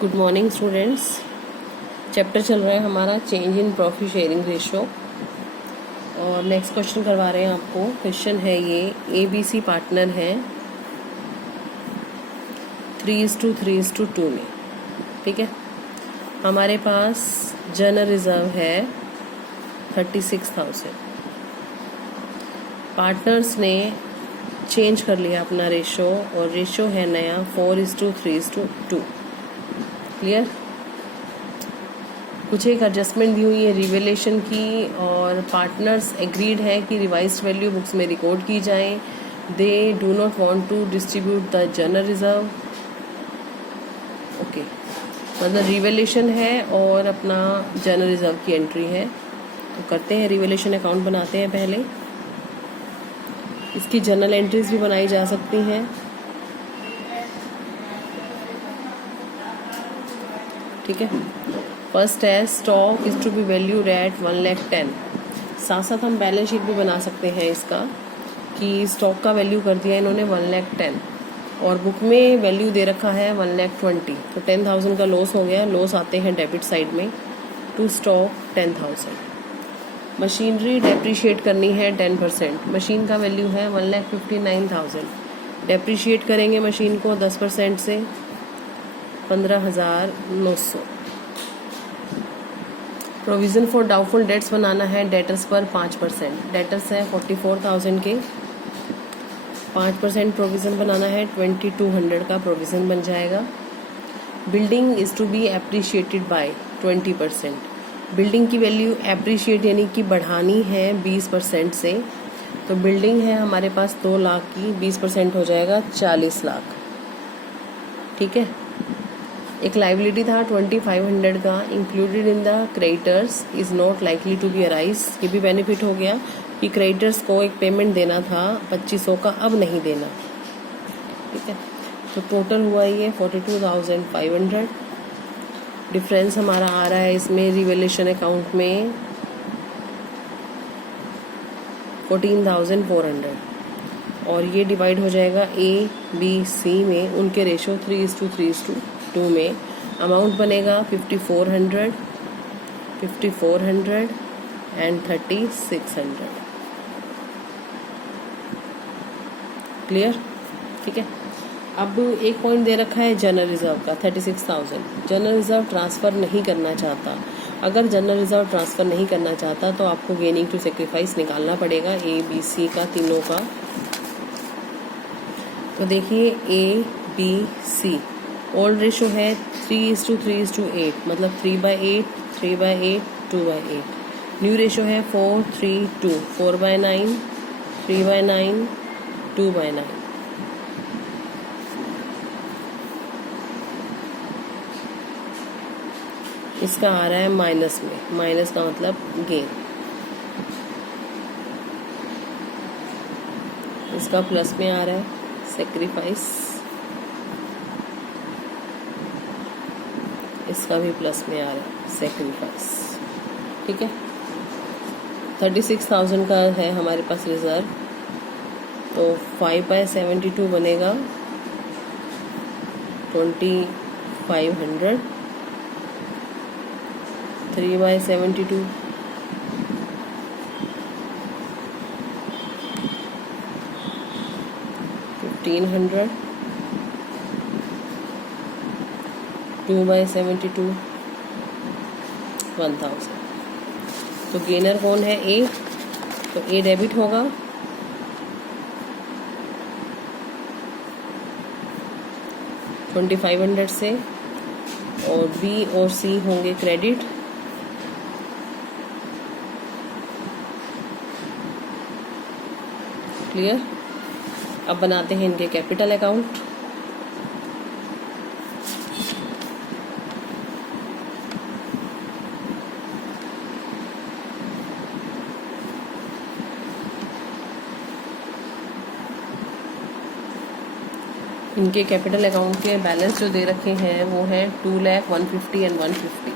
Good morning students. Chapter चल रहा है हमारा change in profit sharing ratio और नेक्स्ट क्वेश्चन करवा रहे हैं आपको। क्वेश्चन है ये, ABC पार्टनर है 3:3:2 में। ठीक है, हमारे पास जनरल रिजर्व है 36,000। पार्टनर्स ने चेंज कर लिया अपना रेशो और रेशो है नया 4:3:2। क्लियर। कुछ एक एडजस्टमेंट भी हुई है रिवेलेशन की और पार्टनर्स एग्रीड है कि रिवाइज्ड वैल्यू बुक्स में रिकॉर्ड की जाए। They do not want to distribute the general reserve. Okay, मतलब रिवेलेशन है और अपना जनरल रिजर्व की एंट्री है। तो करते हैं, रिवेलेशन अकाउंट बनाते हैं पहले। इसकी जनरल एंट्रीज भी बनाई जा सकती हैं। ठीक है, फर्स्ट है stock is to be valued at 1,10,000। साथ साथ हम बैलेंस शीट भी बना सकते हैं इसका कि स्टॉक का वैल्यू कर दिया इन्होंने 1,10,000 और बुक में वैल्यू दे रखा है 1,20,000। तो 10,000 का लॉस हो गया। लॉस आते हैं डेबिट साइड में। To stock 10,000। मशीनरी डेप्रीशिएट करनी है 10%। मशीन का वैल्यू है 1,59,000। डेप्रीशिएट करेंगे मशीन को 10% से 15,900। प्रोविज़न फॉर डाउटफुल डेट्स बनाना है डेटर्स पर 5%। डेटर्स है 44,000 के, 5% प्रोविज़न बनाना है 2,200 का प्रोविज़न बन जाएगा। Building is to be appreciated by 20%। Building की वैल्यू एप्रिशिएट यानी कि बढ़ानी है 20% से। तो बिल्डिंग है हमारे पास 2 लाख की, 20% हो जाएगा 40 लाख। ठीक है, एक लाइबिलिटी था 2,500 का, included in the creditors is not likely to be arise. ये भी बेनिफिट हो गया कि क्रेडिटर्स को एक पेमेंट देना था 2,500 का, अब नहीं देना। ठीक है, तो टोटल हुआ ये 42,500। डिफरेंस हमारा आ रहा है इसमें रिवेलेशन अकाउंट में 14,400 और ये डिवाइड हो जाएगा ABC में। उनके रेशो 3:3:2 में अमाउंट बनेगा 5,400 एंड 3,600। क्लियर। ठीक है, अब एक पॉइंट दे रखा है जनरल रिजर्व का 36,000। जनरल रिजर्व ट्रांसफ़र नहीं करना चाहता। अगर जनरल रिजर्व ट्रांसफ़र नहीं करना चाहता तो आपको गेनिंग टू सेक्रीफाइस निकालना पड़ेगा ABC का, तीनों का। तो देखिए ABC ओल्ड रेशो है 3:3:8, मतलब 3/8, 3/8, 2/8। न्यू रेशो है 4:3:2, 4/9, 3/9, 2/9। इसका आ रहा है माइनस में। माइनस का मतलब गेन। इसका प्लस में आ रहा है सेक्रीफाइस। इसका भी प्लस में आ रहा है सेक्रीफाइस। ठीक है, 36,000 का है हमारे पास रिजर्व। तो 5/72 बनेगा 2,500। 3/72 1,500। 2/72 1,000। तो गेनर कौन है? A। तो A डेबिट होगा। $2,500 से और B और C होंगे क्रेडिट। क्लियर। अब बनाते हैं इनके कैपिटल अकाउंट। इनके कैपिटल अकाउंट के बैलेंस जो दे रखे हैं वो है 2,00,000, 150 एंड 150।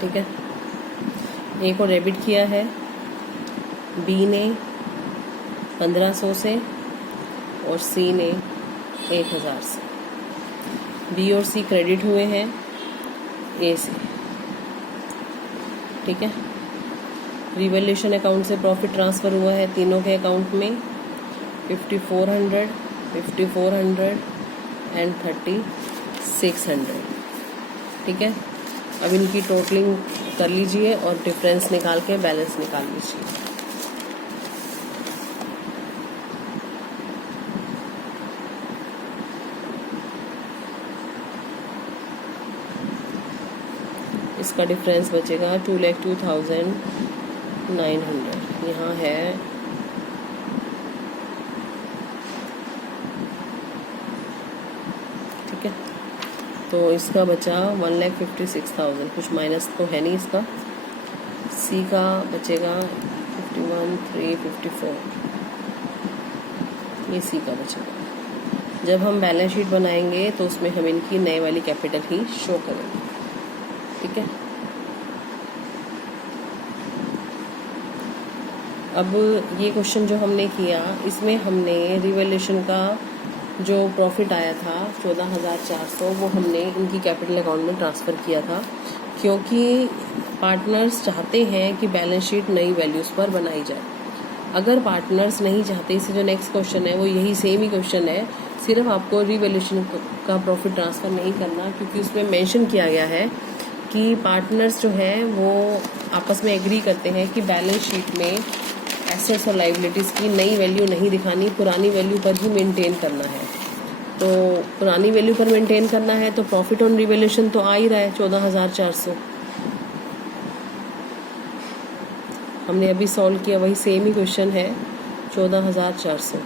ठीक है, ए को डेबिट किया है, बी ने 1500 से और सी ने 1000 से। बी और सी क्रेडिट हुए हैं ए से, ठीक है। रिवैल्यूएशन अकाउंट से प्रॉफिट ट्रांसफ़र हुआ है तीनों के अकाउंट में 5400, 5400 एंड 3600, ठीक है। अब इनकी टोटलिंग कर लीजिए और डिफरेंस निकाल के बैलेंस निकाल लीजिए। इसका डिफरेंस बचेगा 2,02,900, यहाँ है ठीक है। तो इसका बचा 1,56,000, कुछ माइनस तो है नहीं इसका। सी का बचेगा 51,354, ये सी का बचेगा। जब हम बैलेंस शीट बनाएंगे तो उसमें हम इनकी नए वाली कैपिटल ही शो करेंगे, ठीक है। अब ये क्वेश्चन जो हमने किया इसमें हमने रिवैल्यूएशन का जो प्रॉफिट आया था 14,400 वो हमने इनकी कैपिटल अकाउंट में ट्रांसफ़र किया था, क्योंकि पार्टनर्स चाहते हैं कि बैलेंस शीट नई वैल्यूज़ पर बनाई जाए। अगर पार्टनर्स नहीं चाहते, इसे जो नेक्स्ट क्वेश्चन है वो यही सेम ही क्वेश्चन है, सिर्फ आपको रिवैल्यूएशन का प्रॉफिट ट्रांसफ़र नहीं करना, क्योंकि उसमें मेंशन किया गया है कि पार्टनर्स जो है वो आपस में एग्री करते हैं कि बैलेंस शीट में एसेट्स और लाइबिलिटीज़ की नई वैल्यू नहीं दिखानी, पुरानी वैल्यू पर ही मेंटेन करना है। तो पुरानी वैल्यू पर मेंटेन करना है तो प्रॉफिट ऑन रिवैल्यूएशन तो आ ही रहा है 14,400। हमने अभी सॉल्व किया वही सेम ही क्वेश्चन है 14,400,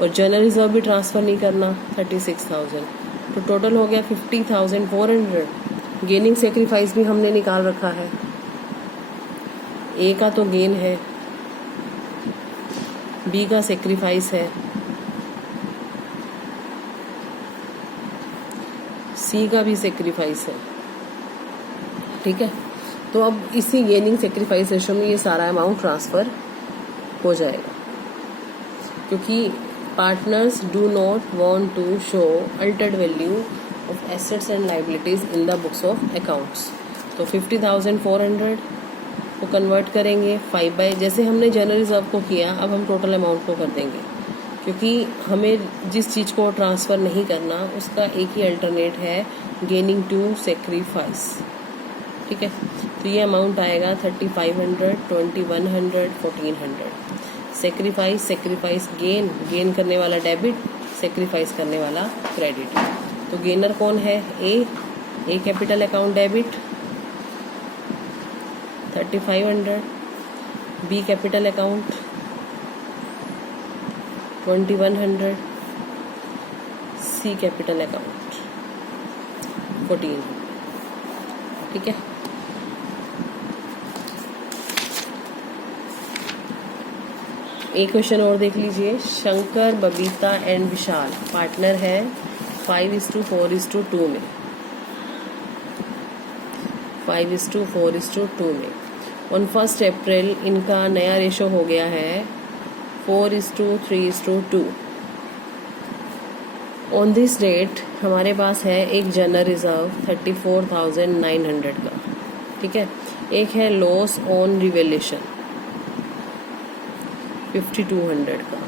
और जनरल रिजर्व भी ट्रांसफ़र नहीं करना 36,000, तो टोटल हो गया 50,400। गेनिंग सेक्रीफाइस भी हमने निकाल रखा है, ए का तो गेन है, बी का सेक्रीफाइस है, सी का भी सेक्रीफाइस है, ठीक है। तो अब इसी गेनिंग सेक्रीफाइस रेशो में ये सारा अमाउंट ट्रांसफ़र हो जाएगा, क्योंकि partners do not want to show altered value of assets and liabilities in the books of accounts. तो 50,400 को कन्वर्ट करेंगे 5 जैसे हमने जनरल रिजर्व को किया, अब हम टोटल अमाउंट को कर देंगे, क्योंकि हमें जिस चीज़ को ट्रांसफ़र नहीं करना उसका एक ही अल्टरनेट है गेनिंग टू सेक्रीफाइस, ठीक है। तो ये अमाउंट आएगा 3500, 2100, 1400। सेक्रीफाइस गेन करने वाला डेबिट, सेक्रीफाइस करने वाला क्रेडिट। तो गेनर कौन है? A capital account debit 3500, B capital account 2100, C capital account 1400, ठीक है। एक क्वेश्चन और देख लीजिए। शंकर, बबीता एंड विशाल पार्टनर है 5:4:2 में, 5:4:2 में। ऑन 1 अप्रैल इनका नया रेशो हो गया है 4:3:2। ऑन दिस डेट हमारे पास है एक जनरल रिजर्व 34,900 का, ठीक है। एक है लॉस ऑन रिवैल्यूएशन 5,200 का।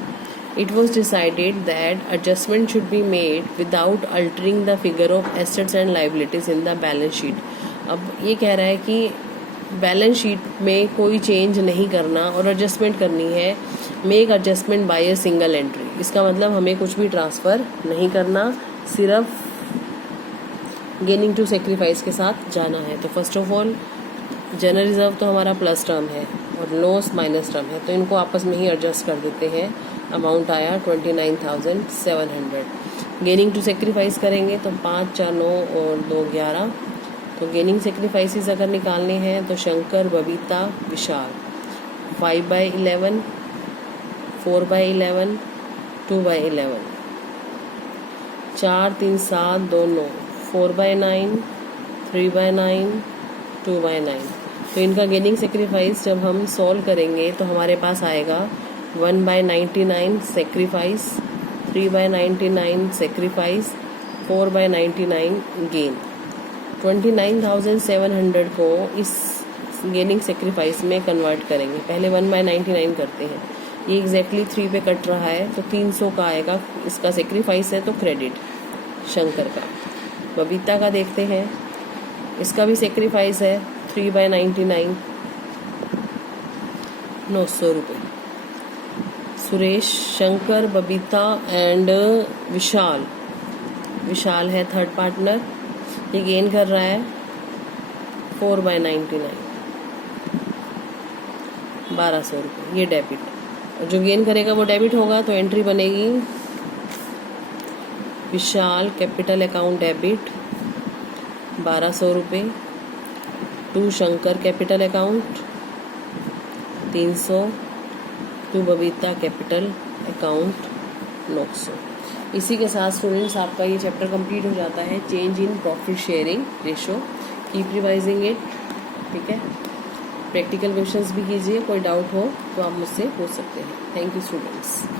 It was decided that adjustment should be made without altering the figure of assets and liabilities in the balance sheet। अब ये कह रहा है कि बैलेंस शीट में कोई चेंज नहीं करना और एडजस्टमेंट करनी है, make adjustment by a single entry. इसका मतलब हमें कुछ भी ट्रांसफ़र नहीं करना, सिर्फ गेनिंग टू सेक्रीफाइस के साथ जाना है। तो first of all general reserve तो हमारा प्लस टर्म है और लॉस माइनस टर्म है, तो इनको आपस में ही एडजस्ट कर देते हैं। अमाउंट आया 29,700। गेनिंग टू सेक्रीफाइस करेंगे तो 5, 4, 9 और 2, 11। तो गेनिंग सेक्रीफाइसेस अगर निकालने हैं तो शंकर, बबीता, विशाल 5/11, 4/11, 2/11, 4, 3, 7, 2, 9, 4/9, 3/9, 2/9। तो इनका गेनिंग सेक्रीफाइस जब हम सॉल्व करेंगे तो हमारे पास आएगा 1/99 सेक्रीफाइस, 3/99 सेक्रीफाइस, 4/99 गेन। 29,700 को इस गेनिंग सेक्रीफाइस में कन्वर्ट करेंगे। पहले 1/99 करते हैं, ये एग्जैक्टली 3 पे कट रहा है तो 300 का आएगा। इसका सेक्रीफाइस है तो क्रेडिट शंकर का। बबीता का देखते हैं, इसका भी सेक्रीफाइस है 3/99, 900 रुपये। सुरेश, शंकर, बबीता एंड विशाल, विशाल है थर्ड पार्टनर, ये गेन कर रहा है 4/99, 1200 रुपये, ये डेबिट। जो गेन करेगा वो डेबिट होगा तो एंट्री बनेगी विशाल कैपिटल अकाउंट डेबिट 1200 रुपये, to Shankar capital account 300, to Babita capital account 900। इसी के साथ स्टूडेंट्स आपका ये चैप्टर कंप्लीट हो जाता है, change in profit sharing ratio. Keep revising it, ठीक है। प्रैक्टिकल क्वेश्चंस भी कीजिए, कोई डाउट हो तो आप मुझसे पूछ सकते हैं। Thank you students.